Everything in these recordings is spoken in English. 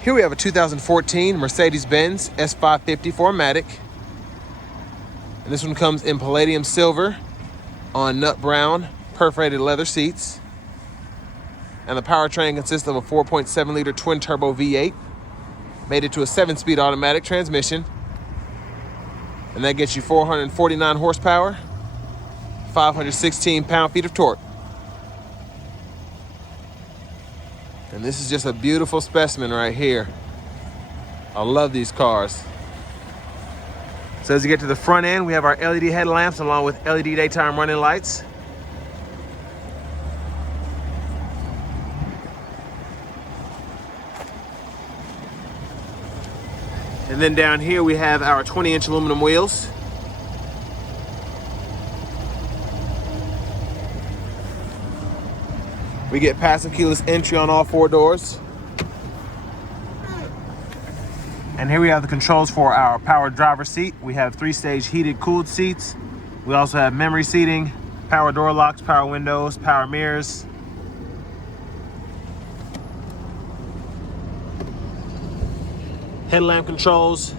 Here we have a 2014 Mercedes-Benz S550 4MATIC. And this one comes in palladium silver on nut brown perforated leather seats. And the powertrain consists of a 4.7 liter twin turbo V8, made it to a 7-speed automatic transmission. And that gets you 449 horsepower, 516 pound-feet of torque. And this is just a beautiful specimen right here. I love these cars. So as you get to the front end, we have our LED headlamps along with LED daytime running lights. And then down here we have our 20-inch aluminum wheels. We get passive keyless entry on all 4 doors. And here we have the controls for our power driver's seat. We have 3-stage heated cooled seats. We also have memory seating, power door locks, power windows, power mirrors. Headlamp controls,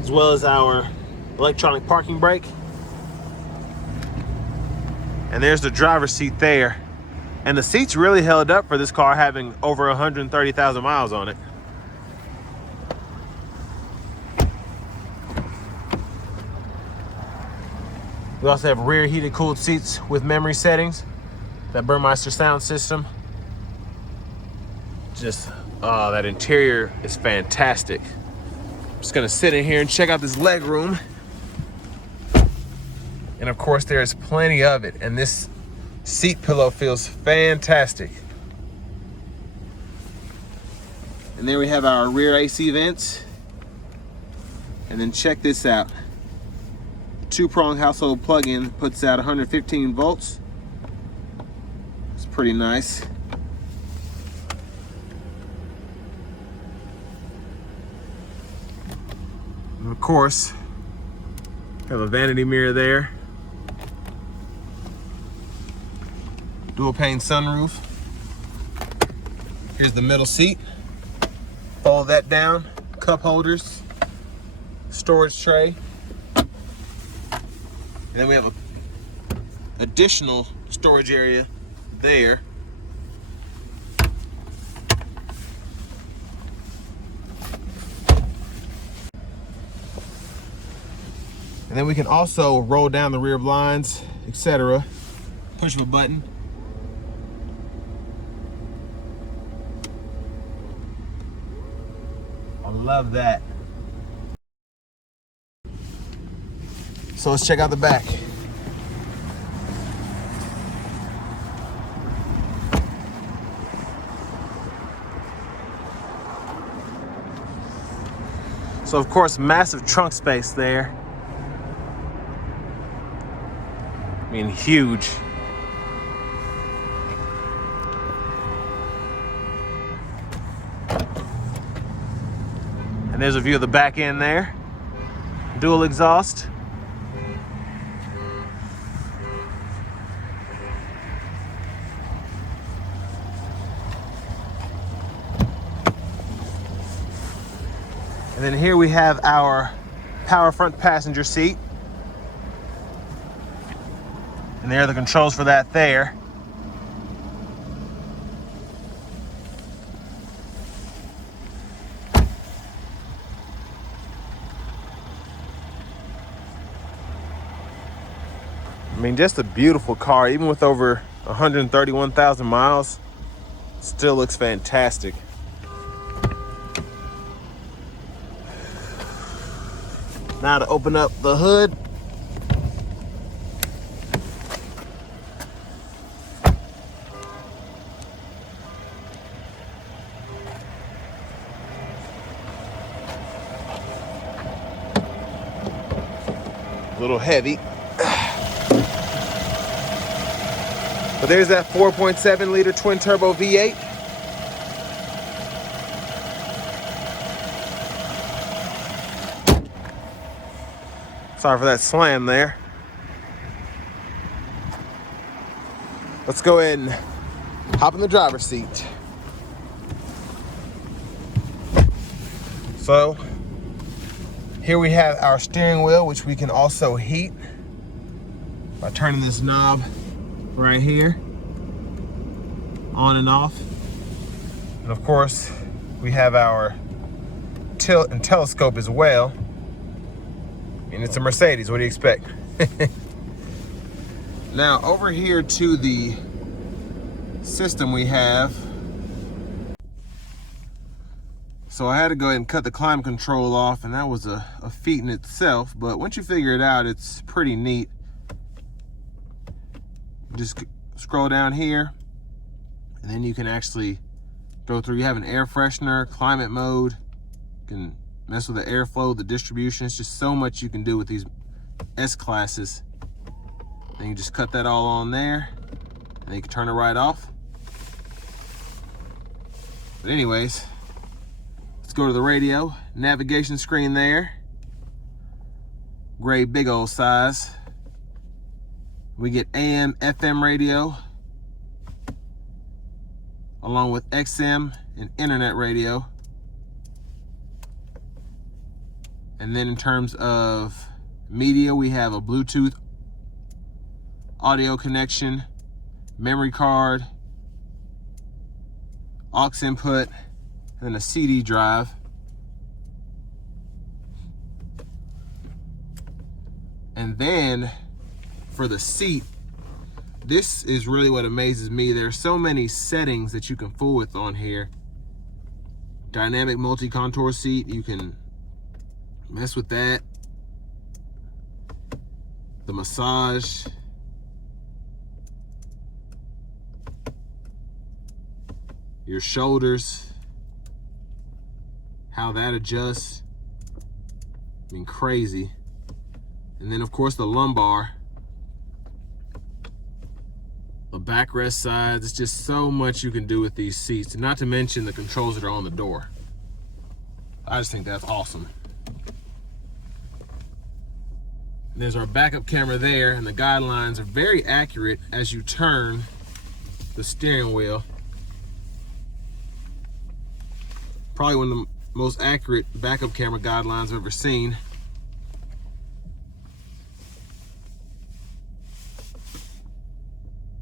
as well as our electronic parking brake. And there's the driver's seat there. And the seats really held up for this car having over 130,000 miles on it. We also have rear heated cooled seats with memory settings. That Burmeister sound system. Just, oh, that interior is fantastic. I'm just gonna sit in here and check out this leg room. And of course there's plenty of it. And this seat pillow feels fantastic. And there we have our rear AC vents. And then check this out. 2-prong household plug-in puts out 115 volts. It's pretty nice. And of course, have a vanity mirror there. Dual pane sunroof. Here's the middle seat. Fold that down. Cup holders. Storage tray. And then we have an additional storage area there. And then we can also roll down the rear blinds, etc. Push of a button. I love that. So let's check out the back. So of course, massive trunk space there. I mean, huge. And there's a view of the back end there. Dual exhaust. And then here we have our power front passenger seat. And there are the controls for that there. I mean, just a beautiful car, even with over 131,000 miles, still looks fantastic. Now to open up the hood. A little heavy. But there's that 4.7 liter twin turbo V8. Sorry for that slam there. Let's go ahead and hop in the driver's seat. So here we have our steering wheel, which we can also heat by turning this knob right here on and off. And of course, we have our tilt and telescope as well. And it's a Mercedes, what do you expect? Now over here to the system we have. So I had to go ahead and cut the climate control off, and that was a feat in itself, but once you figure it out, it's pretty neat. Just scroll down here, and then you can actually go through. You have an air freshener, climate mode. You can mess with the airflow, the distribution. It's just so much you can do with these S classes. Then you just cut that all on there, and then you can turn it right off. But anyways, let's go to the radio. Navigation screen there. Great big old size. We get AM, FM radio, along with XM and internet radio. And then in terms of media, we have a Bluetooth audio connection, memory card, aux input, and then a CD drive. And then for the seat, this is really what amazes me. There's so many settings that you can fool with on here. Dynamic multi-contour seat, you can mess with that. The massage. Your shoulders, how that adjusts. I mean, crazy. And then of course the lumbar, the backrest sides. It's just so much you can do with these seats, and not to mention the controls that are on the door. I just think that's awesome. There's our backup camera there, and the guidelines are very accurate as you turn the steering wheel. Probably one of the most accurate backup camera guidelines I've ever seen.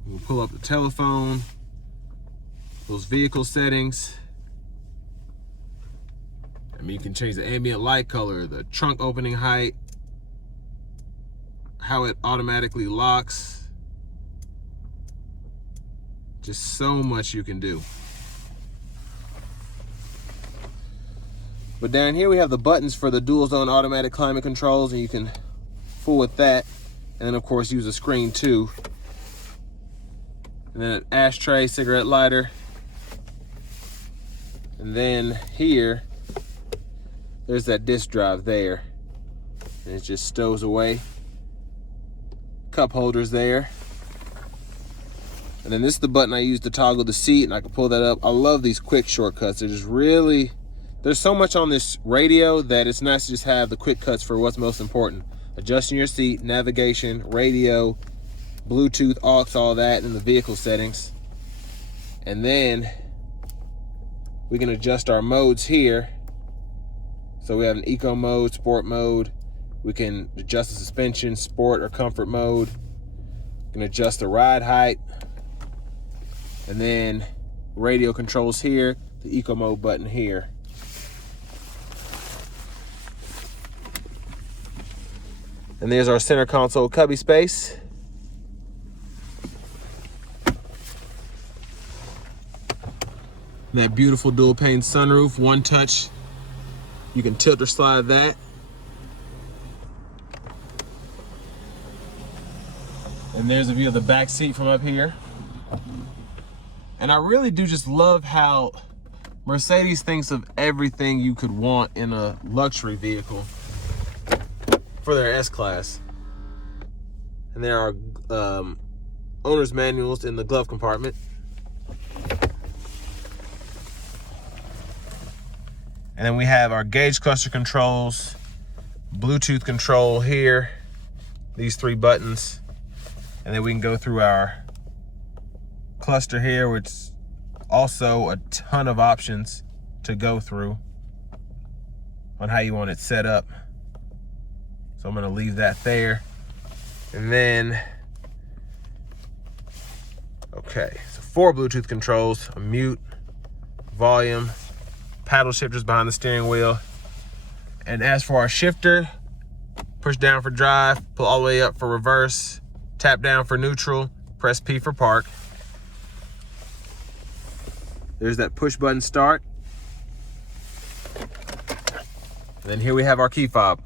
We'll pull up the telephone, those vehicle settings. I mean, you can change the ambient light color, the trunk opening height, how it automatically locks. Just so much you can do. But down here we have the buttons for the dual zone automatic climate controls, and you can fool with that. And then of course use a screen too. And then an ashtray, cigarette lighter. And then here, there's that disk drive there. And it just stows away. Cup holders there. And then this is the button I use to toggle the seat, and I can pull that up. I love these quick shortcuts. They're just really, there's so much on this radio that it's nice to just have the quick cuts for what's most important. Adjusting your seat, navigation, radio, Bluetooth, aux, all that in the vehicle settings. And then we can adjust our modes here. So we have an eco mode, sport mode. We can adjust the suspension, sport or comfort mode. We can adjust the ride height. And then radio controls here, the eco mode button here. And there's our center console cubby space. That beautiful dual pane sunroof, one touch. You can tilt or slide that. And there's a view of the back seat from up here. And I really do just love how Mercedes thinks of everything you could want in a luxury vehicle for their S-Class. And there are owner's manuals in the glove compartment. And then we have our gauge cluster controls, Bluetooth control here, these three buttons. And then we can go through our cluster here, which also a ton of options to go through. on how you want it set up. So I'm gonna leave that there. And then, okay, so 4 Bluetooth controls, a mute, volume, paddle shifters behind the steering wheel. And as for our shifter, push down for drive, pull all the way up for reverse, tap down for neutral, press P for park. There's that push button start. And then here we have our key fob.